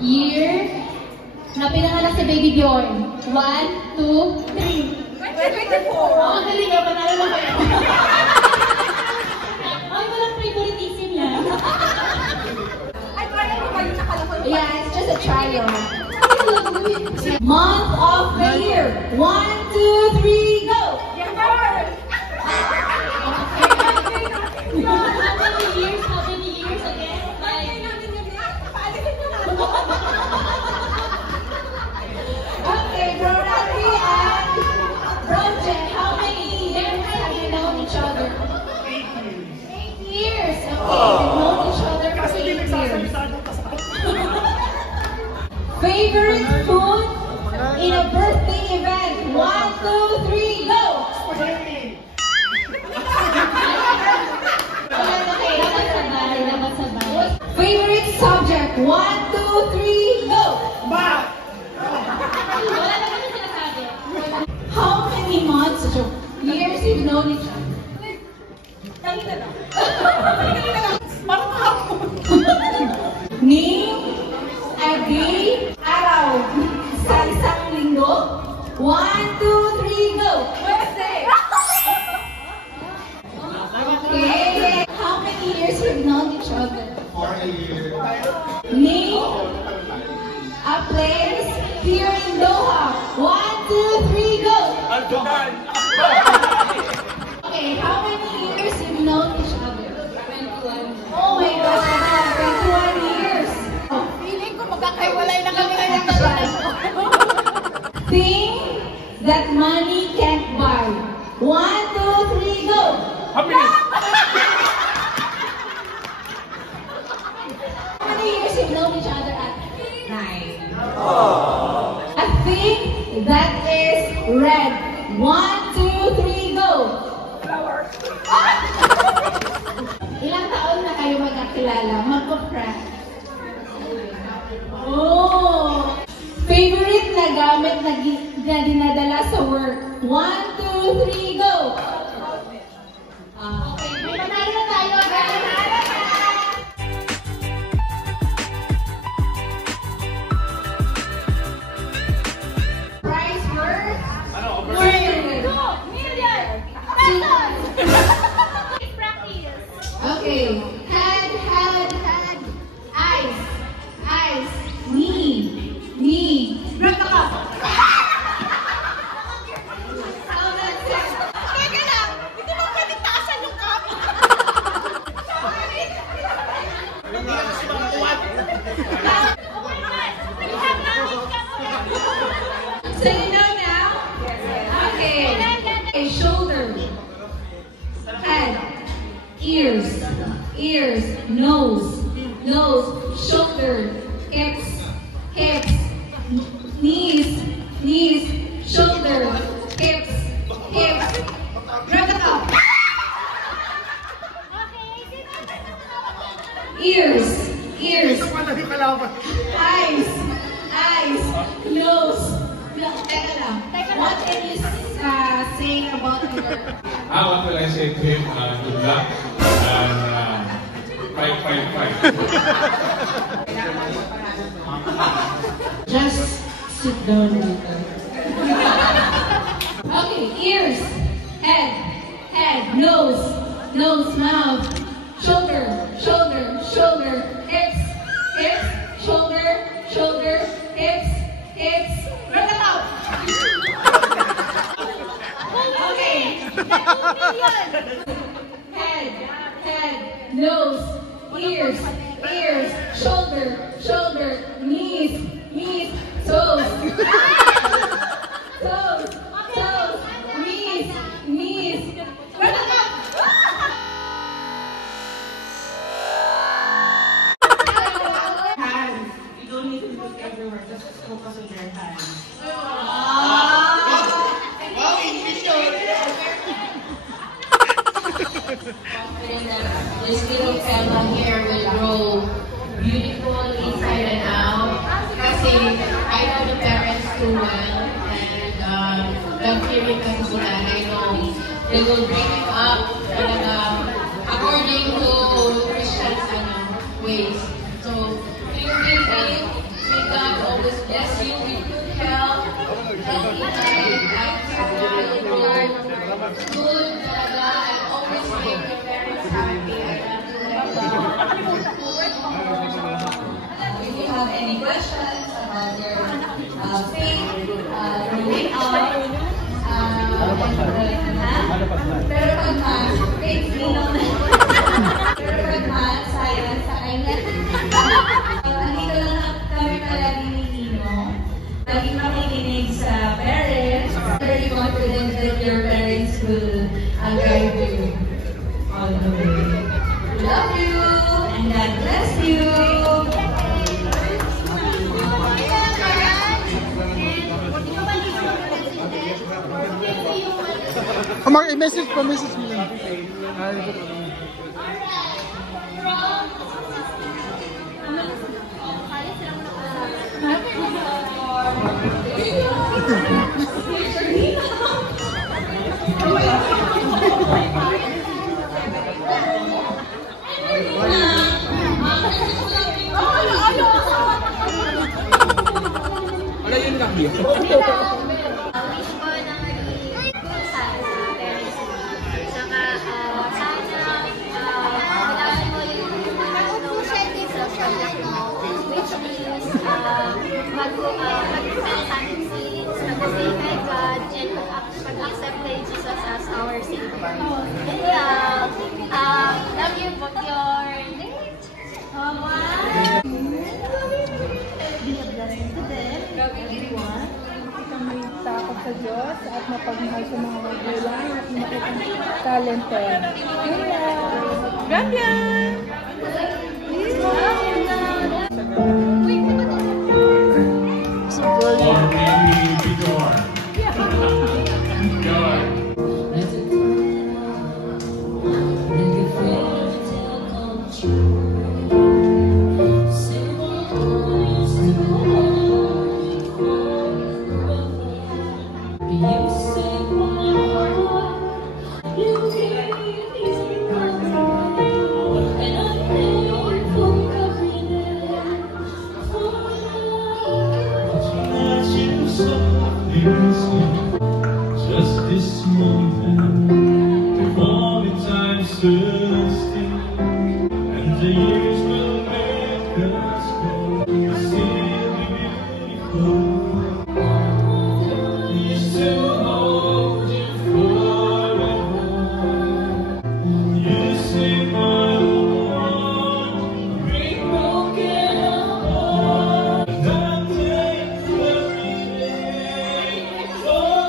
Year na pinanganak si Baby Bjorn. 1, 2, 3. 2024. Oh, galing nga. Panalo na kayo. Ay, walang favoritism yan. Ay, parang mo kayo nakalapon. Yeah, it's just a trial. Month of the year. 1, 2, 3, go! How many years again? Okay, Bro Rocky and Bro Jen, how many years have you known each other? 8 years. Okay, we've known each other for 8 years. Favorite food in a birthday event? 1, 2, 3, go! Favorite subject? 1, 2, 3, go! How many months, years you've known each other? Name a day, araw, sa isang linggo. 1, 2, 3, go! Wednesday! Okay. How many years you've known each other? 4 years. Name a place here in Doha. 1, 2, 3, go! Okay, how many years you've known each other? 21. Oh my gosh, 21 years. Feeling ko magkakaiwalay na kami ngayon. Thing that money can't buy. 1, 2, 3, go! How many years you've known each other at? 9. A thing that is red. 1, 2, 3, go! Flowers. Ilang taon na kayo magkakilala? Magko-crack. Oh! Favorite na gamit na dinadala sa work? 1, 2, 3, go! Okay, may panalo na tayo. Price worth? Million! Practice. Okay. Head, eyes, knee. Break up. Teka lang, hindi mo pwede taasan yung cup. So you know now? Okay. Okay, shoulder. Head. Ears. Nose. Shoulder. Hips. Knees. Shoulder. Hips. Grab it up. Ears. Eyes. Nose. Teka lang. What can you say about your... What will I say to him? Good luck. And fight. Just sit down with her. Okay, ears, head, nose, mouth, shoulder, hips, shoulder, hips, run it out. Okay. Head, nose, ears, shoulder, knees, toes, knees, run it up. Hands. You don't need to look everywhere. Just focus on your hands. This little fella here will grow beautiful. beautiful inside and out. Kasi I know the parents too well. And the feeling kasi sila, I know they will bring you up according to Christian's ways. So, do you believe? May God always bless you with good health, healthy life, and good talaga, and always make your parents happy. If you have any questions about your faith, growing up, pero pag math, faith, pero pag math, science, sa kanya. Andito lang kami palagi ni Nino. Lagi makikinig sa parents. Very confident that your parents will guide you all the way. Love you and God bless you. I-message mo lang. Ano yun lang yun? Wish ko na maging good sa parents ko. Saka sana wala mo yung social life mo, which means mag-planting seeds, mag-say kay God, and mag-accept kay Jesus as our Savior. And love you, but your date. Kami takot sa Diyos at mapagmahal sa mga magulang at makitang talented. Yun lang. Ganyan! Or maybe Bidor. Bidor. Just this moment, before the time stood still, and the years will make us whole. Still be beautiful. Used to hold you forever. You say my heart, bring broken heart, and I take every day for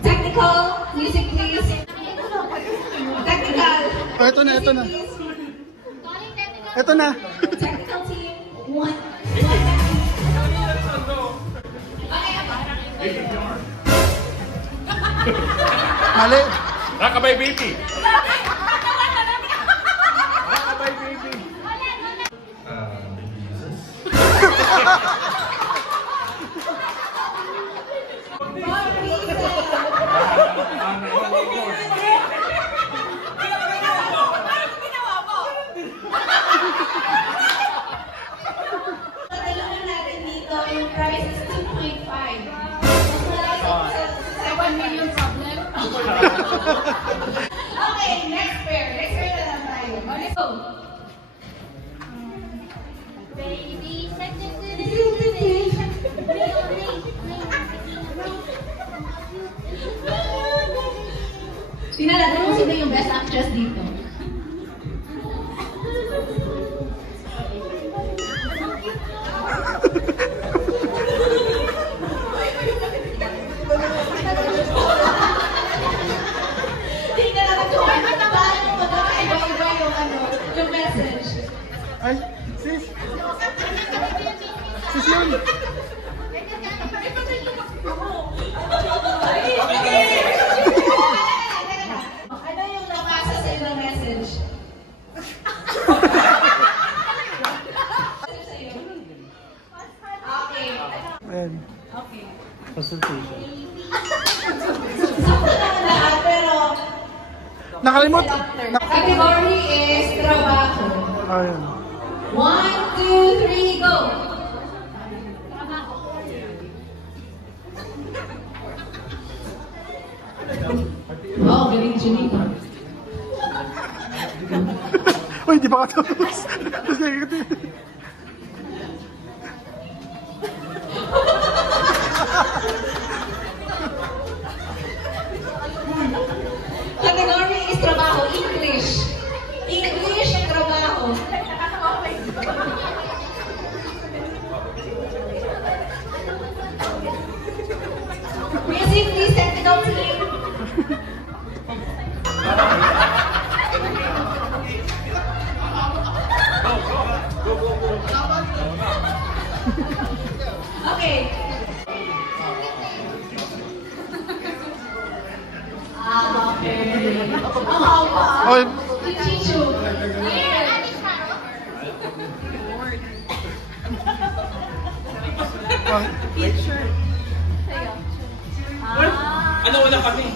Technical, music please. Technical. Oh, ito na. Ito na. Technical team, one. Mali. Rockabye baby. Rockabye baby. Tatalungan natin dito, yung price is 2.5. Mas malaki sa 1 million problem. Okay, next pair. Next pair na lang tayo. Let's go. Baby, Tingnan natin kung sino yung best actress dito. Tingnan natin kung paano magkakaiba-iba yung message. Ay, sis. Sis yun. Baby, Nakalimot. Category is trabaho. Ayun. 1, 2, 3, go! Wow, galing Geneva. Uy, di pa ka tapos. Category is trabaho, English. English ang trabaho. Music, please, technical team. Okay. Okay. Oy, Chichu. Ano wala kami?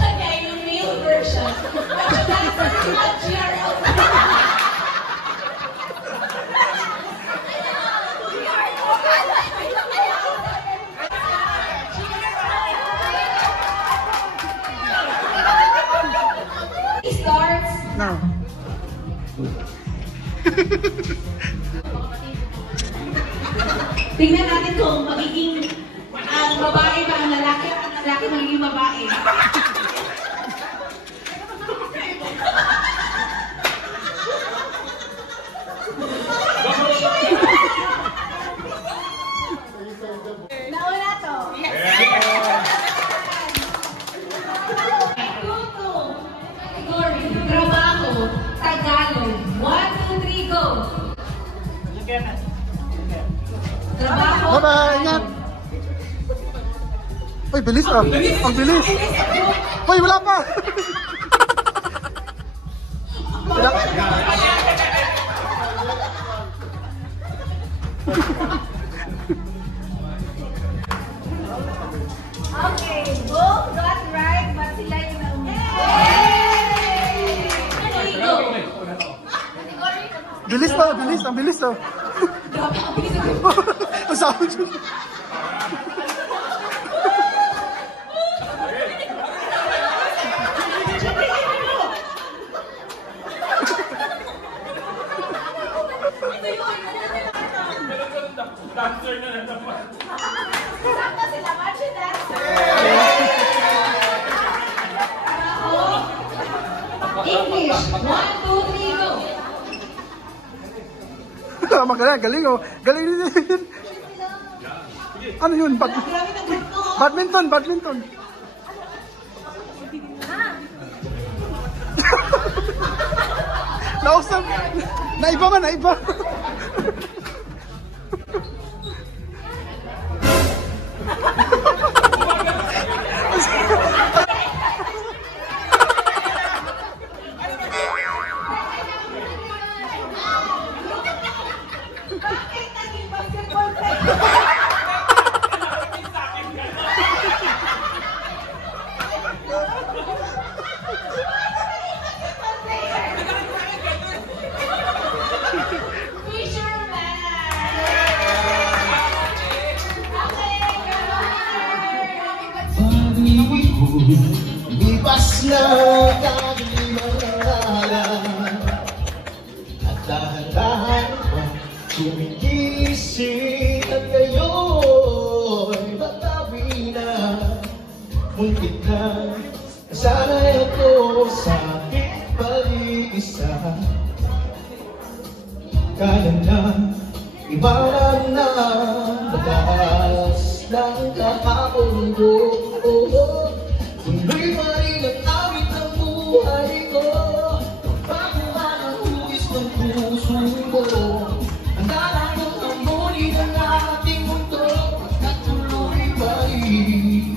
Kaya yung male version. Starts. now. Tingnan natin kung magiging ang babae ba ang lalaki at ang lalaki magiging babae. Nauna to. Tuto. Category. Trabaho. Tagalog. 1, 2, 3, go. Trabaho. Bye-bye, ingat. Uy, bilis ah. Ang bilis. Uy, wala pa. Wala. Okay, both got right, but sila yung nauna. Go. Bilis pa, bilis. Ang bilis ah. Grabe, ang bilis ang Ang sabi dyan. Dancer na naman. Kasama sila, match and dancer. English, 1, 2, 3, go. Magaling, galing oh. Galing din. Ano yun? Grabe ng group to. Badminton, badminton. Nausap. Naiba man, naiba. Bakit naging basketball player? Lipas na tanging mangalan at dahan-dahan pa kumigising at ngayon matawi na muntik na sana'y ako sa aking pag-iisa kaya na Iwanan na batas ng kahapon ko. Tuloy pa rin ang awit ng buhay ko. Pagpakuha ng hugis ng puso ko. Handa na kong hamunin ang ating mundo. At tuloy pa rin.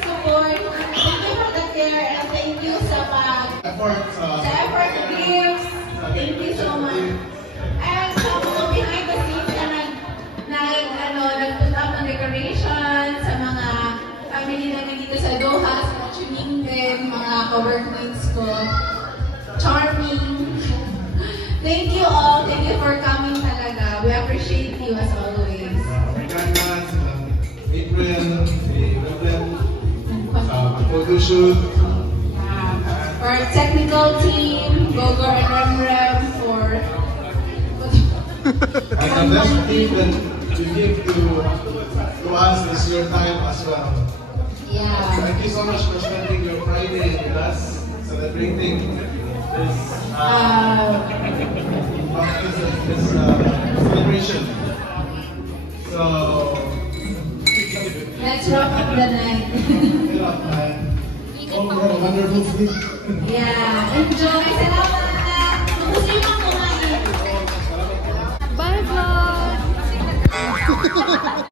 Support. Thank you for the care and thank you sa Effort, effort gifts. Thank you so much. And sa mga behind the scenes na nag-put up ng decoration sa mga family namin dito sa Doha, sa tuning din, mga ka-workmates ko. Charming. Thank you all. Thank you for coming talaga. We appreciate you as always. April, photo shoot. Our technical team, Gogor and Rem for And the best thing that you give to us is your time as well. yeah. Thank you so much for spending your Friday with us, celebrating this celebration. So, Let's rock up the night. wonderful sleep. Yeah, enjoy. Salamat. Gusto nyo kumain? Bye vlog!